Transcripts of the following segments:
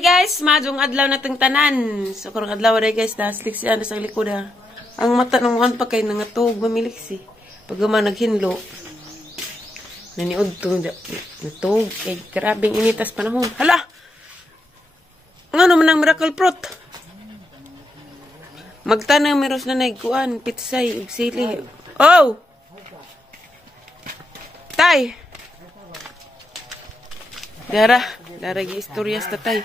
Hi guys, madung adlaw na tong tanan. So karong adlaw day guys, naslik siya na sa likod ha. Ang mata ng one pa kay nangatog mamiliksi. Pag naghinlo. Naniud to natog kay grabing initas panahon. Hala. Ngano man ang miracle fruit? Magtanang meros na nagkuan, pitsay ug sili. Oh. Tay. Dara gi istoryas tatay.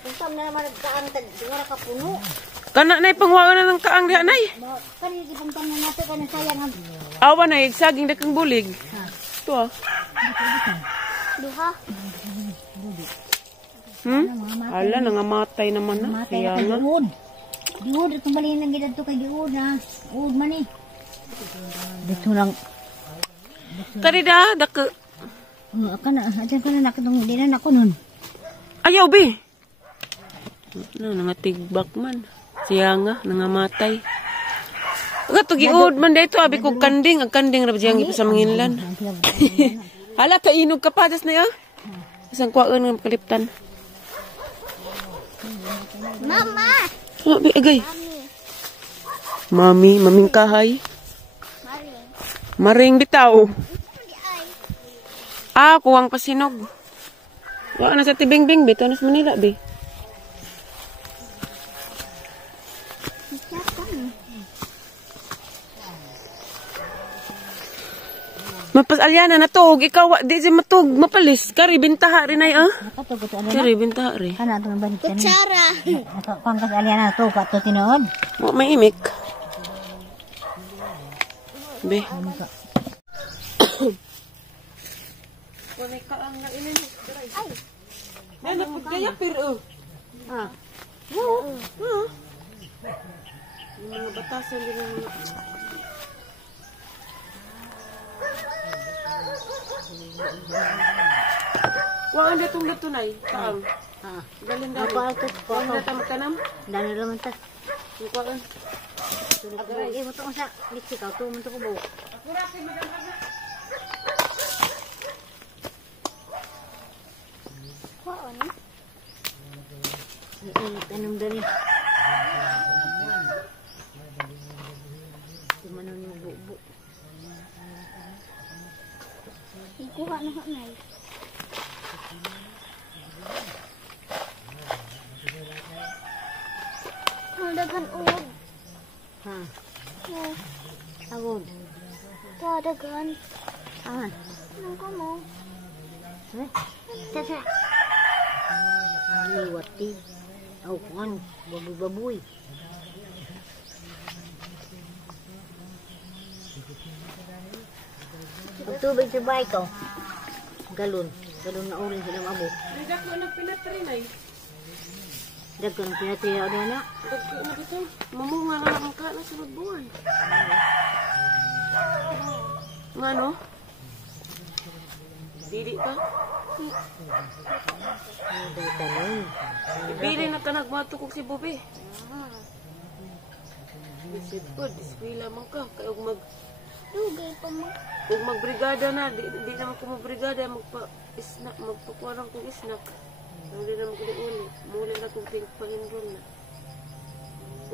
Untam na naman nagkaang siguro ka puno. Kana nay pangwaon na ng kaang diha nay. Kani di pangtam na nato kana sayang. Awa na saging dakang bulig. To. Duha. Ala nangamatay naman na. Kaya na. Diud itong balhin lang gid to kay diud na. Ud man ni. Dito lang. Karida dak Kana ajan kana nakatong di na ako nun. ayaw bi. Nangatigbak man. Siya nga nangamatay. Aga to giud man dito abi ko kanding, ang kanding ra biyang ipa sa manginlan. Hala ka inog ka padas na ya. Isang kuan ng kaliptan. Mama. Abi agay. Maming kahay. Maring bitaw. Kuwang pasinog. Wala na sa tibing-bing, bito na sa Manila, be. Mapas alyana natog, ikaw di si matog, mapalis. Kari bintaha rin ay, ah. Kari bintaha rin. Kana itong balik ka kutsara. Pangkas alyana to, kato tinood. May imik. Be. Kunay ka ang nainin. Ay. May napagkaya pero. Yung mga batasan din ang mga. Wala na itong latunay. Kaang. Galing daw. Wala na ito magtanam. Dali naman ta. Yung kaang. Agay mo to sa liksi ka. Ito mo to ko buo. Tanong dali. Gimana ni bubu? Ikuha na ho nay. Dagan ud. Agod. Dagan. Nang kamo. Tasa. Liwati. Kan, baboy-baboy. Ang tubig sa bahay ko. Galon na uling silang abo. Dagko ng pinatri na eh. Dagko ng pinatri na ulit na. Dagko na ito. Mamunga nga ang ka na sunod buwan. Nga no? Dili pa? Ibili na ka nagmatukog si Bobby. Bisit po, diskwila man ka. Kaya kung magbrigada na, di naman ko magbrigada, magpakuha lang kong isnak. Hindi naman ko uli. Muli na kong pang-enroll na.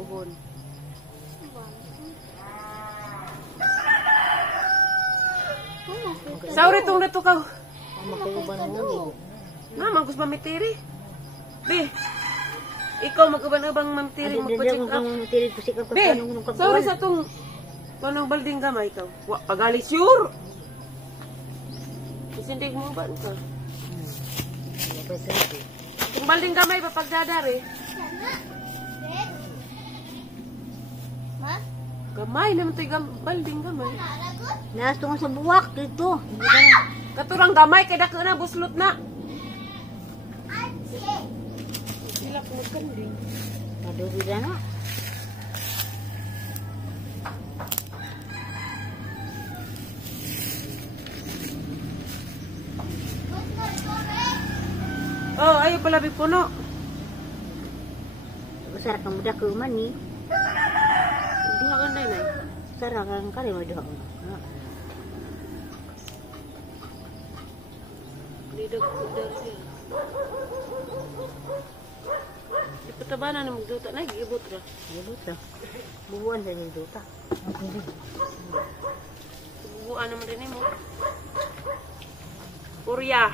Uhon. Sauri tong nato ka. Naman, gusto mamitiri. Be, ikaw mag-ubang mamitiri, magpa-check up. Be, sauri sa itong panong balding gamay ka. Pagali sure. Kasi hindi mo ba ka? Itong balding gamay, papagdadari. Gamay naman ito yung balding gamay. Naas nga sa buwak dito. Katurang gamay, kaya dako na, buslot na. Sila po magkanding. Madubida na. Oh, ayaw pala bipuno. Sarap ang muda ko man ni. Duha ka na yun. Sarap ang kari mo duha. Lidag ko dahil siya. Patabanan na magduta na, gibot ra. Gibot na. Bubuan sa yung duta. Bubuan naman rin mo. Urya.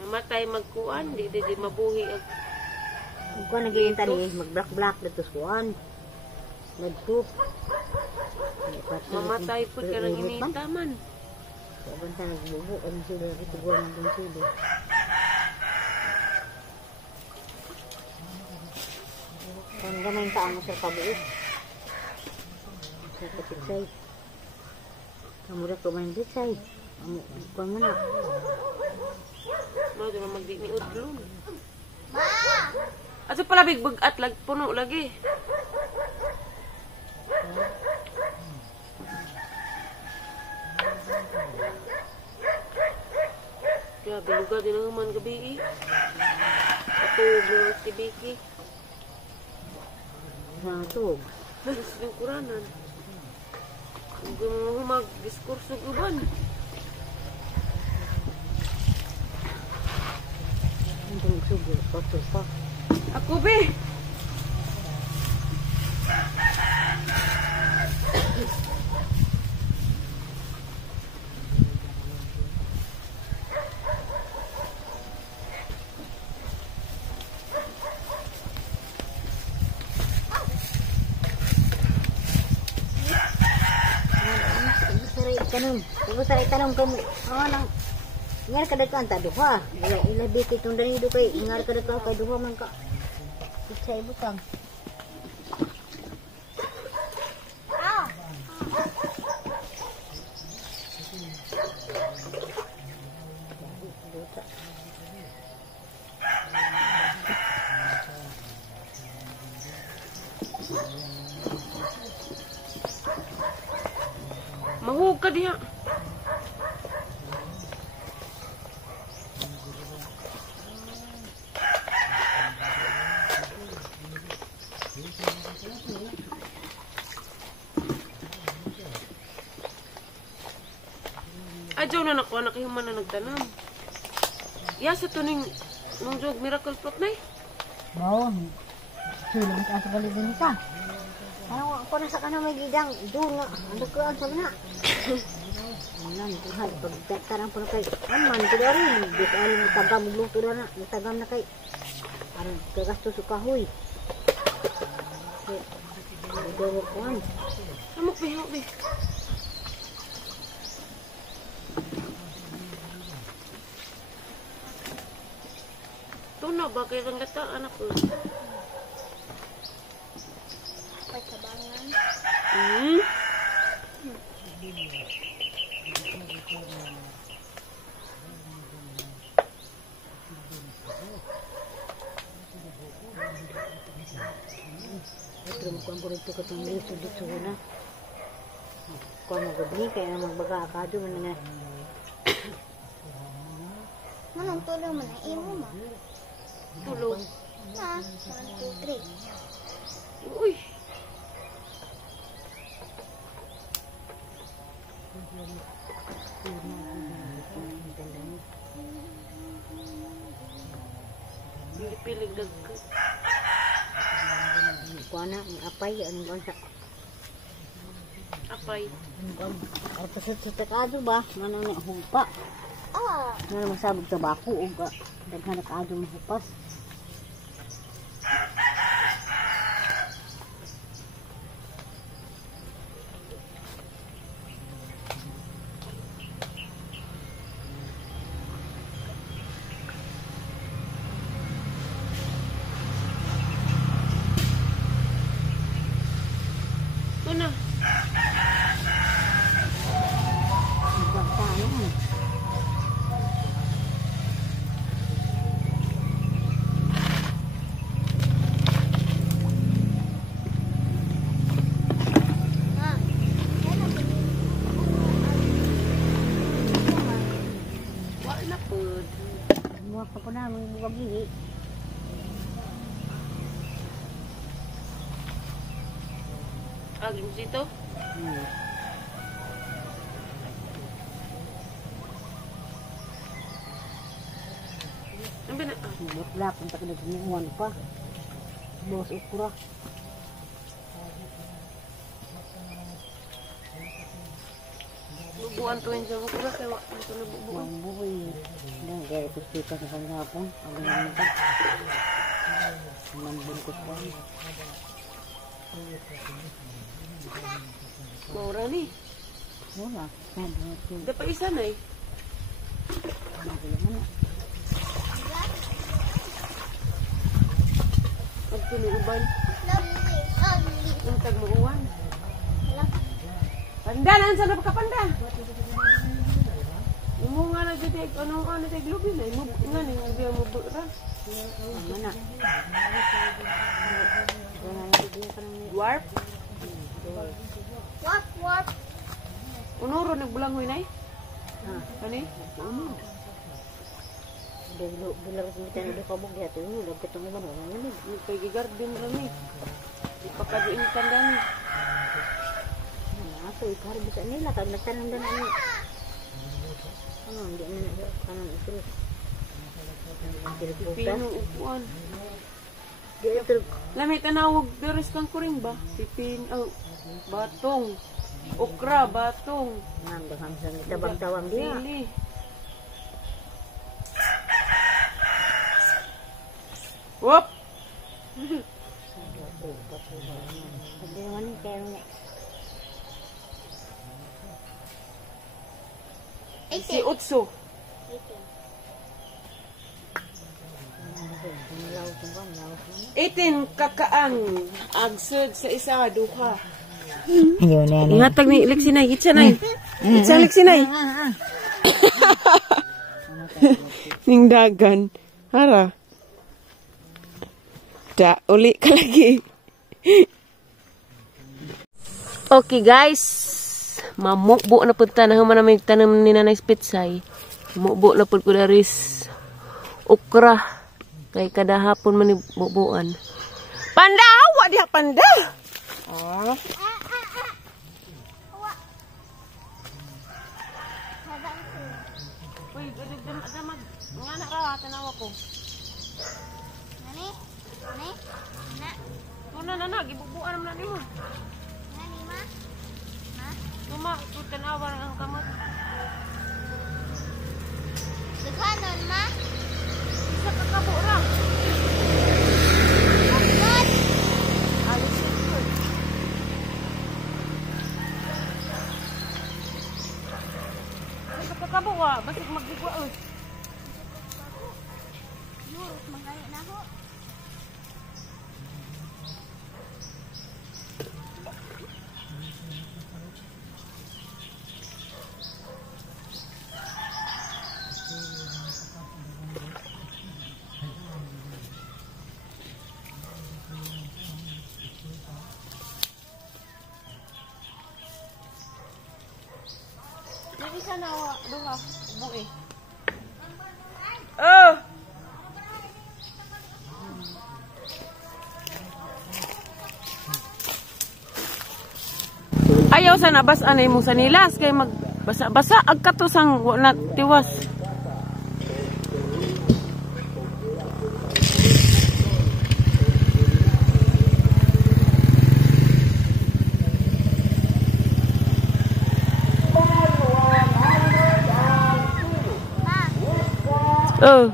Namatay magkuan, di mabuhi. Kung ko nag-iinta ni, mag-black-black dito sa kuan. Nagpo. Mamatay po ka ng inita man. Kabanta nagbubo, ano sila, ito buwan ng sila. Kung gamay ka mo sa kabuo. Sa kapitsay. Kamu dah kemana say? Kamu kau mana? Mau cuma magdi ni udlon. Ma. Asa pala bigbag at lag puno lagi. Ya biluga din ang man gabi. Ato mo si Biki. Satu. Halos yung kuranan. Kung mag-diskurso guban. Untuk subur, kotor pa. Ako be. Saray tanong kamu, nang ngar kada ka anta duha. Ila biki tong dani du kay ngar kada ka kay duha man ka. Say butang. Mahug ka diha. Adyaw na nakuha na kayo man na nagtanam. Ya sa tuning nung jog miracle fruit na eh. Baon. Sulang ka sa balik din ka. Ano ako na sa kanang may gidang doon nga. Ano ko ang sabi na? Nan tuhan pagtarang po na kay. Aman ko rin. Di ka alam tagam luto na na. Tagam na kay. Aron kagasto sa kahoy. Dawa ko an. Amok be, amok be. Tuna ba kay kang gata anak ko? Pagkabangan. Hmm? Ito mo kung kurito ka itong dito na. Kung magabli kaya na magbaga akado mo na. Manong tulo mo na imo mo. Tulog. Na, 1, 2, 3. Uy. Pilig dagka. Kuha na, ang apay, anong bansa. Apay. Ang pasat sa takado ba? Manang na humpa. Ah, Ano masabog sa bako o ba? Daghan na kaado mahupas. Tuna. Ang bansa yan. ha. Wala pod. Muha pa ko na, mga bugagi. Agim dito. Ang bina... Mutla, punta ka na sinuwan pa. Bawas ukura. Bubuan to yun sa mga kaya wak ito na bubuan. Ang buhay. Yan, kaya ito sika sa kanihapon. Ang ganyan ka. Manbungkot pa. Maura ni. Wala. Dapat isa na eh. Ang tunuban. Lovely, lovely. Ang tagmuuan. Panda na sa napakapanda. Imo nga na dito anong ano tag lubi na imo nga ni nga mo ra. Mana? Dwarf. Warp. Unuro nagbulangoy nay. Ah, Kani? Uno. bilang kita na kabog dito. Ulo kitong iba na. Kay gigarden ra ni. Ipakaduin tanda ni. Aso ikar bisa nila kan nagtanong dan ani. Ano hindi na kanan ito. Pino upuan. Di ito Lamay tanawag deres kang kuring ba? Pipin batong. Okra batong. nang dahan sa tabang-tawang dia. Sili. Wop. Ada mana kayak Si Utso. laut tumbang laut. Itin kakaang agsud sa isa duha. Yun na. Ihatag ni Lexinay, itsanay. Itsa Lexinay. Ning dagan. Hara. Da, uli ka lagi. Okay guys. Mamukbo na punta na human na may tanam ni Nanay Spitsay. Mamukbo na pud ko daris okra. Kay kada hapon man ni bubuan. Panda! Wa diha panda! Ah. Uy, damag. Nga na ka, tanawa ko. Nani? Nani? Na? Tuna na, gibubuan naman na mo. Nani ma? Ha? Tuma, tanawa ang kamot. Daghanon ma? Isa ka kabo ra. Good. Alis ito. Isa ka kabo wa, basig magdigwa oy. Yurot mangani na ho. Dili sana wa duha buhi. Oh. Ayaw sana bas anay mo sa nilas kay magbasa-basa ag katusang wala tiwas. Oh.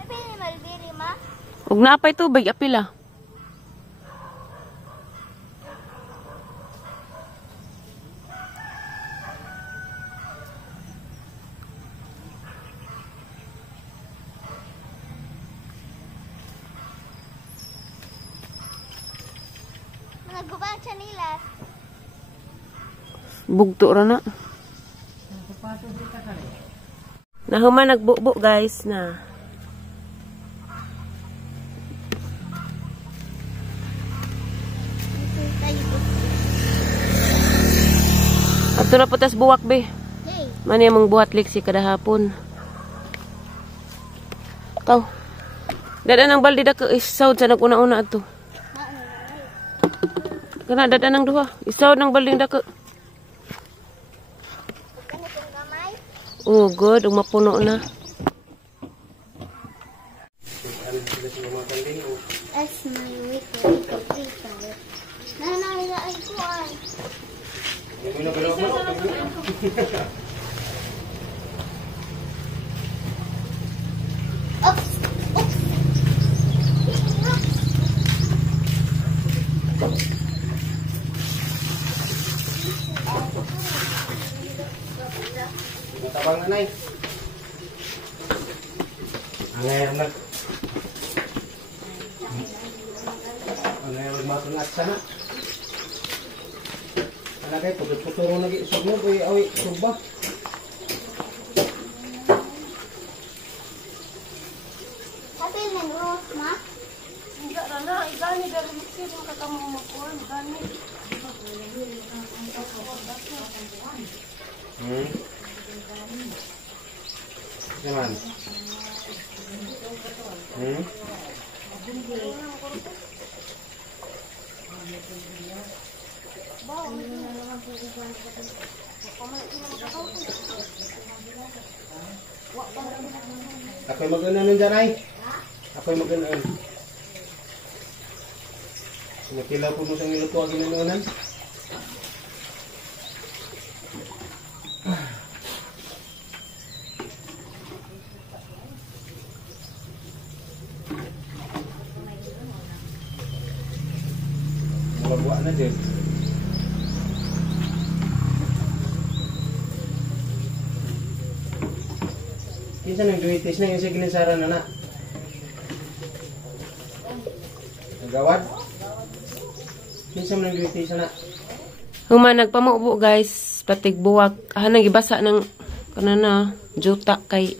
Nabili malbiri ma? Ug napay tubig apila. nagubang siya nila. Bugto ra na. Nahuman nagbubo guys na. Ato na putas buwak be. Hey. Mani among buhat liksi kada hapon. Kaw. Dada nang baldi da ka isaw sa naguna-una ato. Kana dada nang duha. Isaw nang baldi da ka. Ganitong gamay. Oh, good. Mapuno na. As my weekly computer. Nanay ay kuan. Oops. Oops. Tabang anay. Angay nag. Angay magmatungat sana. Ana kay puturo lagi sugno boy awi suba. Happy na rose, ma. Enggak na, igani dari liksi mo katamo mo kuan, igani. Jaman. Ako'y mag-unan dyan ay. Ako'y mag-unan. Nakilaw po mo siyang niluto ang ginunan. Buwa na dyan. Kinsa nang duitis na yung signinsara na na? Nagawad? Kinsa nang duitis na? Human nagpamubo guys, patig buwak. Nang ibasa ng kanana juta kay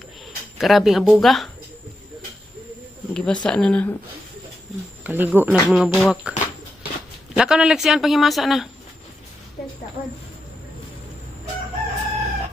karabing abuga. Gibasa na na. Kaligo nag mga buwak. Lakaw na leksyan panghimasa na. Taon.